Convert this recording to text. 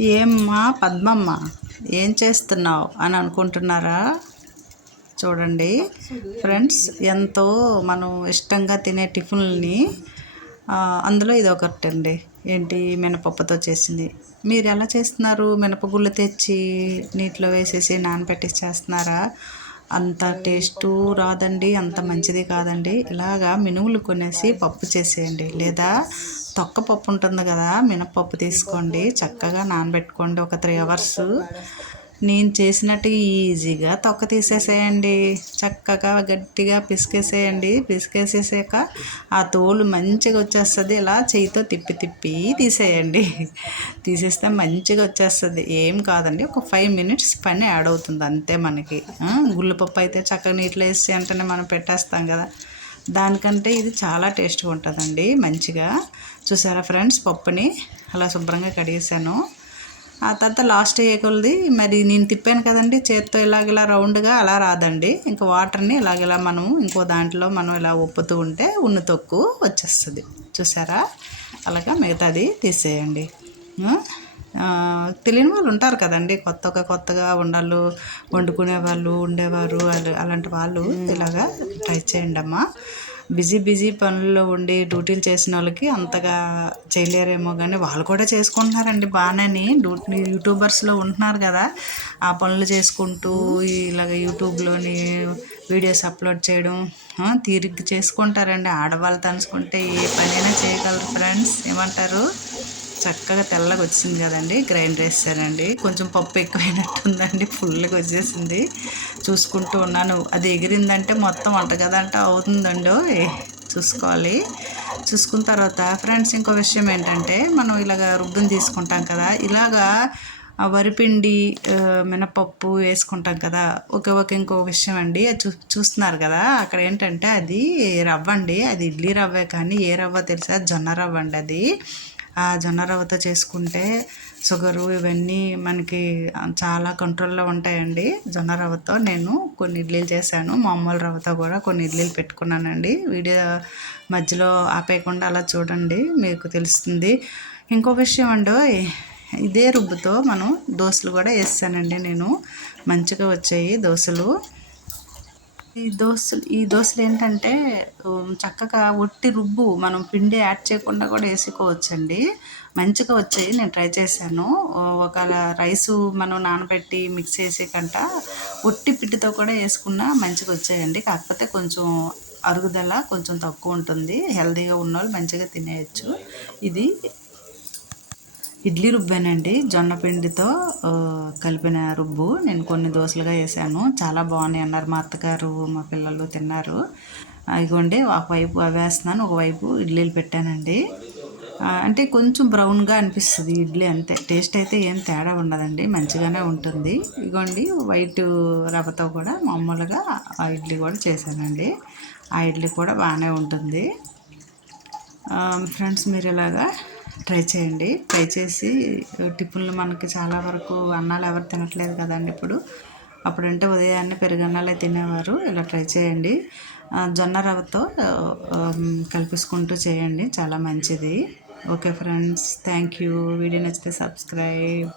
ఏమ్మా పద్మమ్మ ఏం చేస్తున్నావు అని అనుకుంటున్నారా? చూడండి. ఫ్రెండ్స్ ఎంతో మనం ఇష్టంగా తినే టిఫిన్లని అందులో ఇది ఒకటి అండి ఏంటి? మినపప్పుతో చేసింది. మీరు ఎలా చేస్తున్నారు? మినపగుళ్ళు తెచ్చి నీటిలో వేసేసి నానబెట్టేసి చేస్తున్నారా? అంత టేస్టు రాదండి అంత మంచిది కాదండి. ఇలాగా మినుములు కొనేసి పప్పు చేసేయండి. లేదా తొక్క పప్పు ఉంటుంది కదా మినపప్పు తీసుకోండి. చక్కగా నానబెట్టుకోండి ఒక త్రీ అవర్స్ నేను చేసినట్టు ఈజీగా తొక్క తీసేసేయండి. చక్కగా గట్టిగా పిసికేసేయండి. పిసికేసేసాక ఆ తోలు మంచిగా వచ్చేస్తుంది. ఇలా చేయితో తిప్పి తిప్పి తీసేయండి. తీసేస్తే మంచిగా వచ్చేస్తుంది. ఏం కాదండి. ఒక ఫైవ్ మినిట్స్ పని యాడ్ అవుతుంది అంతే మనకి. గుళ్ళపప్పు అయితే చక్కగా నీటిలో వేసి వెంటనే మనం పెట్టేస్తాం కదా. దానికంటే ఇది చాలా టేస్ట్గా ఉంటుందండి. మంచిగా. చూసారా ఫ్రెండ్స్? పప్పుని అలా శుభ్రంగా కడిగేసాను. ఆ తర్వాత లాస్ట్ అయ్యే కొలది? మరి నేను తిప్పాను కదండి చేత్తో ఇలాగ ఇలా రౌండ్గా అలా రాదండి. ఇంకా వాటర్ని ఇలాగ ఇలా మనం ఇంకో దాంట్లో మనం ఇలా ఉప్పుతూ ఉంటే ఉన్ని తొక్కు వచ్చేస్తుంది. చూసారా? అలాగా మిగతాది తీసేయండి. తెలియని వాళ్ళు ఉంటారు కదండి కొత్తగా కొత్తగా ఉండాలు వండుకునే వాళ్ళు ఉండేవారు అలా- అలాంటి వాళ్ళు ఇలాగా ట్రై చేయండి అమ్మా బిజీ బిజీ పనుల్లో ఉండి డ్యూటీలు చేసిన వాళ్ళకి అంతగా చేయలేరేమో కానీ వాళ్ళు కూడా చేసుకుంటున్నారండి బాగానే. డ్యూటీ యూట్యూబర్స్లో ఉంటున్నారు కదా ఆ పనులు చేసుకుంటూ ఇలాగ యూట్యూబ్లోని వీడియోస్ అప్లోడ్ చేయడం ఆ, తీరిగ్గా చేసుకుంటారండి. ఆడవాళ్ళు తలుచుకుంటే ఏ పనైనా చేయగలరు ఫ్రెండ్స్. ఏమంటారు? చక్కగా తెల్లగా వచ్చింది కదండి. గ్రైండ్ వేసానండి కొంచెం పప్పు ఎక్కువైనట్టుందండి. ఫుల్గా వచ్చేసింది. చూసుకుంటూ ఉన్నాను. అది ఎగిరిందంటే మొత్తం వంటగదంట అవుతుందండి చూసుకోవాలి. చూసుకున్న తర్వాత ఫ్రెండ్స్ ఇంకో విషయం ఏంటంటే మనం ఇలాగ రుబ్బుని తీసుకుంటాం కదా. ఇలాగా ఆ వరిపిండి మినపప్పు వేసుకుంటాం కదా. ఒక ఒక ఇంకో విషయం అండి. అది చూ చూస్తున్నారు కదా. అక్కడ ఏంటంటే అది రవ్వ అండి అది ఇడ్లీ రవ్వే కానీ ఏ రవ్వ తెలుసా? జొన్న రవ్వ అండి అది. ఆ జొన్న రవ్వతో చేసుకుంటే షుగరు ఇవన్నీ మనకి చాలా కంట్రోల్లో ఉంటాయండి జొన్న రవ్వతో నేను కొన్ని ఇడ్లీలు చేశాను మామూలు రవ్వతో కూడా కొన్ని ఇడ్లీలు పెట్టుకున్నానండి. వీడియో మధ్యలో ఆపేయకుండా అలా చూడండి మీకు తెలుస్తుంది. ఇంకో విషయం అండి ఇదే రుబ్బుతో మనం దోశలు కూడా వేస్తానండి నేను. మంచిగా వచ్చాయి దోశలు. ఈ దోశలు ఈ దోశలు ఏంటంటే చక్కగా ఒట్టి రుబ్బు మనం పిండి యాడ్ చేయకుండా కూడా వేసుకోవచ్చండి. మంచిగా వచ్చాయి నేను ట్రై చేశాను. ఒకవేళ రైసు మనం నానబెట్టి మిక్స్ చేసే కంట ఒట్టి పిండితో కూడా వేసుకున్నా మంచిగా వచ్చాయండి. కాకపోతే కొంచెం అరుగుదల కొంచెం తక్కువ ఉంటుంది. హెల్తీగా ఉన్నవాళ్ళు మంచిగా తినేయచ్చు. ఇది ఇడ్లీ రుబ్బానండి జొన్న పిండితో కలిపిన రుబ్బు. నేను కొన్ని దోశలుగా వేసాను. చాలా బాగున్నాయి అన్నారు మా అత్తగారు మా పిల్లలు తిన్నారు. ఇదిగోండి ఒకవైపు అవి వేస్తున్నాను ఒకవైపు ఇడ్లీలు పెట్టానండి. అంటే కొంచెం బ్రౌన్గా అనిపిస్తుంది ఇడ్లీ అంతే. టేస్ట్ అయితే ఏం తేడా ఉండదండి మంచిగానే ఉంటుంది. ఇదిగోండి వైట్ రవ్వతో కూడా మామూలుగా ఆ ఇడ్లీ కూడా చేశానండి. ఆ ఇడ్లీ కూడా బాగానే ఉంటుంది. ఫ్రెండ్స్ మీరు ఇలాగా ట్రై చేయండి. ట్రై చేసి టిఫిన్లు మనకి చాలా వరకు అన్నాలు ఎవరు తినట్లేదు కదండి ఇప్పుడు. అప్పుడంటే ఉదయాన్నే పెరుగన్నాలే తినేవారు. ఇలా ట్రై చేయండి. జొన్న రవ్వతో ఆ, కలిపేసుకుంటూ చేయండి. చాలా మంచిది. Okay friends thank you. Video నచ్చితే సబ్స్క్రైబ్.